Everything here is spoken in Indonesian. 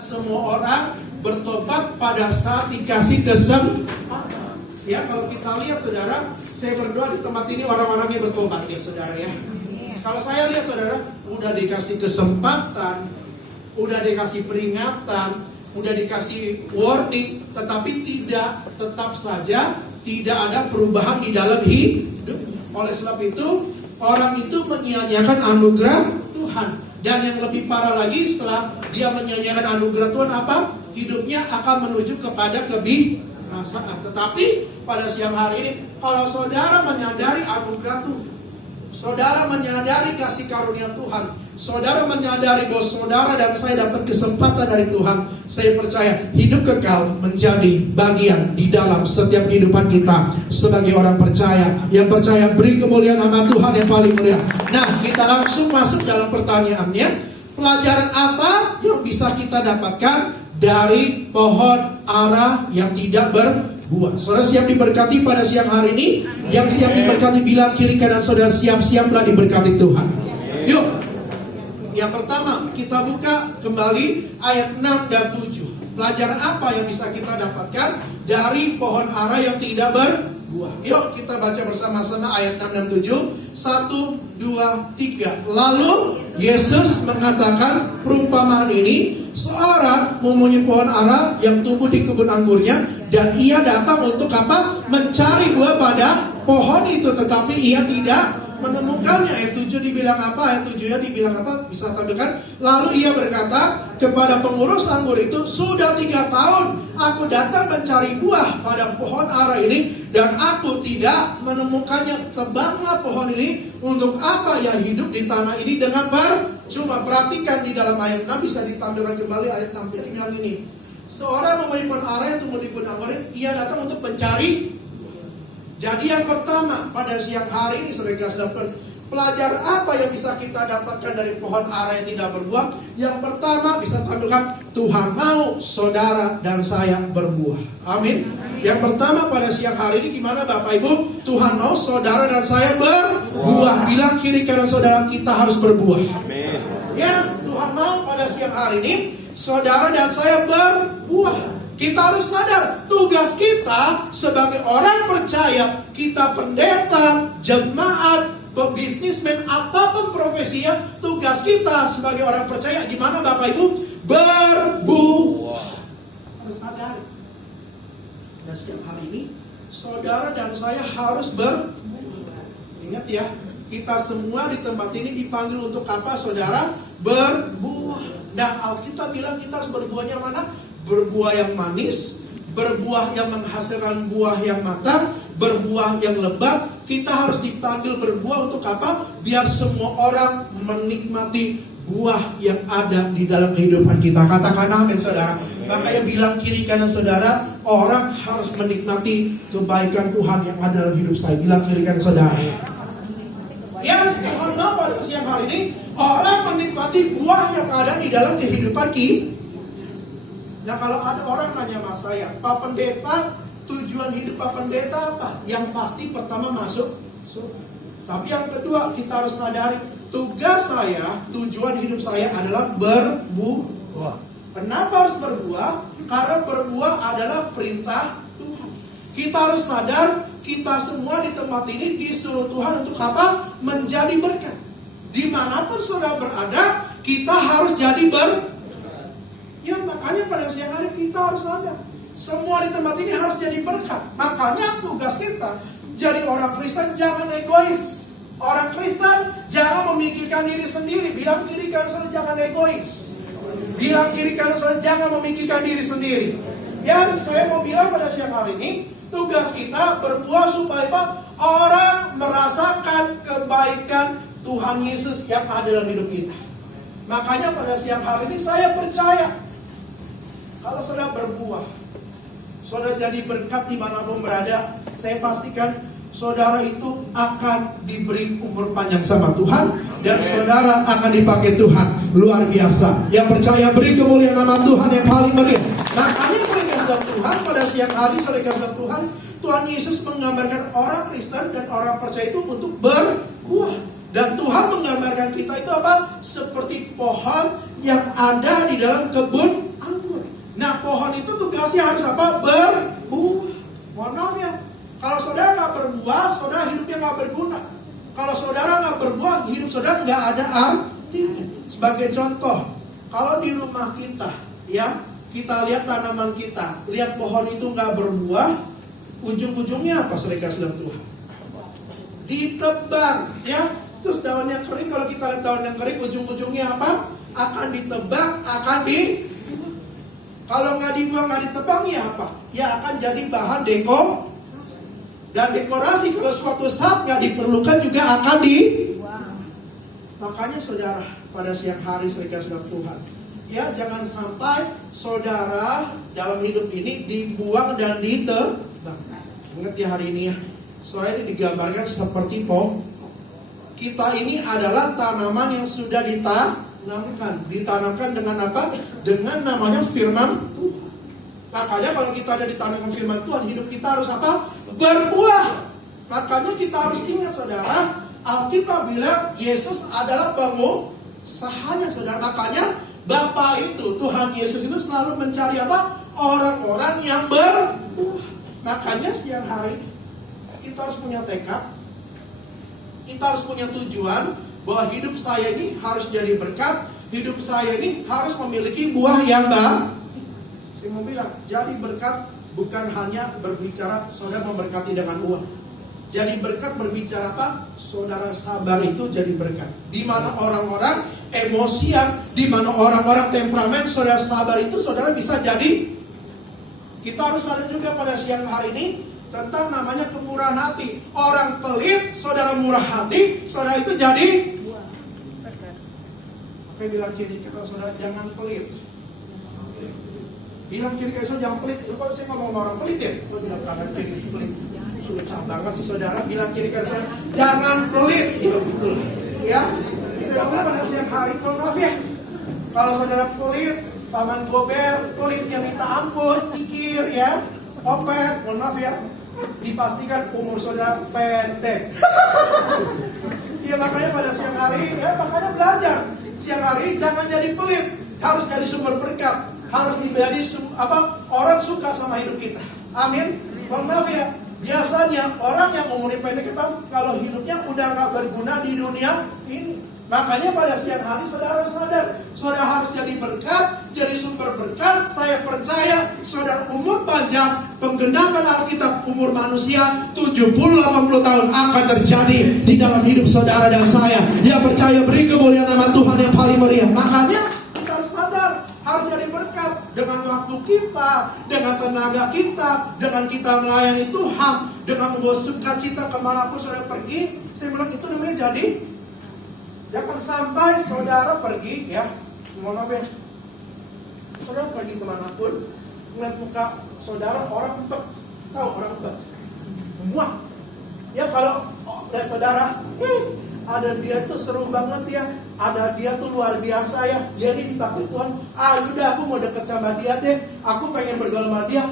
Semua orang bertobat pada saat dikasih kesempatan. Ya, kalau kita lihat saudara, saya berdoa di tempat ini orang-orangnya bertobat ya saudara ya. Kalau saya lihat saudara, udah dikasih kesempatan, udah dikasih peringatan, udah dikasih warning, tetapi tetap saja tidak ada perubahan di dalam hidup. Oleh sebab itu, orang itu menyia-nyiakan anugerah Tuhan. Dan yang lebih parah lagi, setelah dia menyia-nyiakan anugerah Tuhan, apa? Hidupnya akan menuju kepada kebinasaan. Tetapi pada siang hari ini, kalau saudara menyadari anugerah Tuhan, saudara menyadari kasih karunia Tuhan, saudara menyadari bahwa saudara dan saya dapat kesempatan dari Tuhan, saya percaya hidup kekal menjadi bagian di dalam setiap kehidupan kita sebagai orang percaya. Yang percaya beri kemuliaan nama Tuhan yang paling mulia. Nah, kita langsung masuk dalam pertanyaannya. Pelajaran apa yang bisa kita dapatkan dari pohon ara yang tidak berbuah? Saudara siap diberkati pada siang hari ini? Yang siap diberkati bilang kiri kanan saudara, siap-siaplah diberkati Tuhan. Yuk. Yang pertama, kita buka kembali ayat 6 dan 7. Pelajaran apa yang bisa kita dapatkan dari pohon ara yang tidak berbuah? Yuk kita baca bersama-sama ayat 6 dan 7. 1, 2, 3. Lalu Yesus mengatakan perumpamaan ini. Seorang mempunyai pohon ara yang tumbuh di kebun anggurnya, dan ia datang untuk apa? Mencari buah pada pohon itu, tetapi ia tidak menemukannya. Ayat 7 dibilang apa? Ayat 7 dibilang apa? Bisa tampilkan. Lalu ia berkata kepada pengurus anggur itu, sudah 3 tahun aku datang mencari buah pada pohon ara ini, dan aku tidak menemukannya. Tebanglah pohon ini. Untuk apa ya hidup di tanah ini dengan percuma? Perhatikan di dalam ayat 6, bisa ditampilkan kembali ayat 6. Dia bilang ini, seorang mempunyai pohon ara yang tumbuh di kebun anggur, ia datang untuk mencari. Jadi yang pertama pada siang hari ini saudara dapatkan pelajaran apa yang bisa kita dapatkan dari pohon ara yang tidak berbuah? Yang pertama bisa tampilkan, Tuhan mau saudara dan saya berbuah. Amin. Yang pertama pada siang hari ini gimana Bapak Ibu? Tuhan mau saudara dan saya berbuah. Bilang kiri kanan saudara, kita harus berbuah. Amin. Yes, Tuhan mau pada siang hari ini saudara dan saya berbuah. Kita harus sadar, tugas kita sebagai orang percaya, kita pendeta, jemaat, pebisnismen, apapun profesinya, tugas kita sebagai orang percaya, gimana Bapak Ibu? Berbuah. Harus sadar. Dan setiap hari ini, saudara dan saya harus berbuah. Ingat ya, kita semua di tempat ini dipanggil untuk apa saudara? Berbuah. Dan Alkitab bilang kita harus berbuahnya mana? Berbuah yang manis, berbuah yang menghasilkan buah yang matang, berbuah yang lebat. Kita harus dipanggil berbuah untuk apa? Biar semua orang menikmati buah yang ada di dalam kehidupan kita. Katakan amin saudara. Makanya bilang kiri kanan saudara, orang harus menikmati kebaikan Tuhan yang ada dalam hidup saya. Bilang kiri kanan saudara. Ya, Tuhan mau pada siang hari ini orang menikmati buah yang ada di dalam kehidupan kita. Nah kalau ada orang nanya sama saya, Pak Pendeta, tujuan hidup Pak Pendeta apa? Yang pasti pertama masuk surga. Tapi yang kedua kita harus sadari, tugas saya, tujuan hidup saya adalah berbuah. Kenapa harus berbuah? Karena berbuah adalah perintah Tuhan. Kita harus sadar, kita semua di tempat ini disuruh Tuhan untuk apa? Menjadi berkat. Dimanapun saudara berada, kita harus jadi berkat. Ya makanya pada siang hari kita harus sadar, semua di tempat ini harus jadi berkat. Makanya tugas kita jadi orang Kristen jangan egois. Orang Kristen jangan memikirkan diri sendiri. Bilang kiri kanan saudara jangan egois. Bilang kiri kanan saudara jangan memikirkan diri sendiri. Ya saya mau bilang pada siang hari ini, tugas kita berbuah supaya orang merasakan kebaikan Tuhan Yesus yang ada dalam hidup kita. Makanya pada siang hari ini saya percaya, kalau saudara berbuah, saudara jadi berkat dimanapun berada, saya pastikan saudara itu akan diberi umur panjang sama Tuhan, dan saudara akan dipakai Tuhan luar biasa. Yang percaya beri kemuliaan nama Tuhan yang paling mulia. Makanya saudara Tuhan pada siang hari, saudara Tuhan, Tuhan Yesus menggambarkan orang Kristen dan orang percaya itu untuk berbuah. Dan Tuhan menggambarkan kita itu apa? Seperti pohon yang ada di dalam kebun Nah, pohon itu tugasnya harus apa? Berbuah. Mohon maaf ya, kalau saudara nggak berbuah, saudara hidupnya nggak berguna. Kalau saudara nggak berbuah, hidup saudara nggak ada artinya. Sebagai contoh, kalau di rumah kita, ya, kita lihat tanaman kita, lihat pohon itu nggak berbuah, ujung-ujungnya apa? Saudara kasih Tuhan, ditebang, ya. Terus daunnya kering, kalau kita lihat daun yang kering, ujung-ujungnya apa? Akan ditebang, akan di. Kalau nggak dibuang, nggak ditebang, ya apa? Ya akan jadi bahan dekor. Dan dekorasi kalau suatu saat nggak diperlukan juga akan dibuang. Makanya saudara, pada siang hari saudara Tuhan, ya jangan sampai saudara dalam hidup ini dibuang dan ditebang. Ingat ya hari ini ya, soalnya ini digambarkan seperti pohon. Kita ini adalah tanaman yang sudah ditanamkan dengan apa? Dengan namanya firman Tuhan. Makanya kalau kita ada ditanamkan firman Tuhan, hidup kita harus apa? Berbuah. Makanya kita harus ingat saudara, Alkitab bilang Yesus adalah pengusahanya saudara. Makanya Bapa itu, Tuhan Yesus itu selalu mencari apa? Orang-orang yang berbuah. Makanya siang hari kita harus punya tekad, kita harus punya tujuan bahwa hidup saya ini harus jadi berkat, hidup saya ini harus memiliki buah yang baik. Saya mau bilang, jadi berkat bukan hanya berbicara saudara memberkati dengan uang. Jadi berkat berbicara apa? Saudara sabar itu jadi berkat. Di mana orang-orang emosian, di mana orang-orang temperamen, saudara sabar itu saudara bisa jadi. Kita harus ada juga pada siang hari ini tentang namanya kemurahan hati. Orang pelit, saudara murah hati, saudara itu jadi. Oke, bilang kiri kalau saudara jangan pelit. Bilang kiri kalau jangan pelit. Lu kalau saya ngomong orang pelit ya, lu bilang kanan kiri pelit. Susah banget sih saudara. Bilang kiri kalau saya jangan pelit. Iya betul. Ya, saya bilang pada siang hari maaf ya. Kalau saudara pelit, paman gober, pelitnya minta ampun, pikir ya, opet, mohon maaf ya. Dipastikan umur saudara pendek. Ya makanya pada siang hari, ya makanya belajar. Siang hari jangan jadi pelit, harus jadi sumber berkat, harus menjadi orang suka sama hidup kita. Amin. Mohon maaf ya, biasanya orang yang umurnya pendek itu kalau hidupnya udah nggak berguna di dunia ini. Makanya pada siang hari saudara sadar, saudara harus jadi berkat, jadi sumber berkat. Saya percaya saudara umur panjang, penggenapan Alkitab umur manusia 70-80 tahun akan terjadi di dalam hidup saudara dan saya. Yang percaya beri kemuliaan nama Tuhan yang paling meriah. Makanya kita harus sadar, harus jadi berkat dengan waktu kita, dengan tenaga kita, dengan kita melayani Tuhan, dengan membawa sukacita kemanapun saudara pergi. Saya bilang itu namanya jadi. Jangan sampai saudara pergi ya, mohon maaf ya, saudara pergi kemanapun, melihat muka saudara orang empet, tahu orang empet, muak. Ya kalau lihat saudara, ada dia tuh seru banget ya, ada dia tuh luar biasa ya, jadi dipakai Tuhan. Udah aku mau deket sama dia deh, aku pengen bergaul sama dia.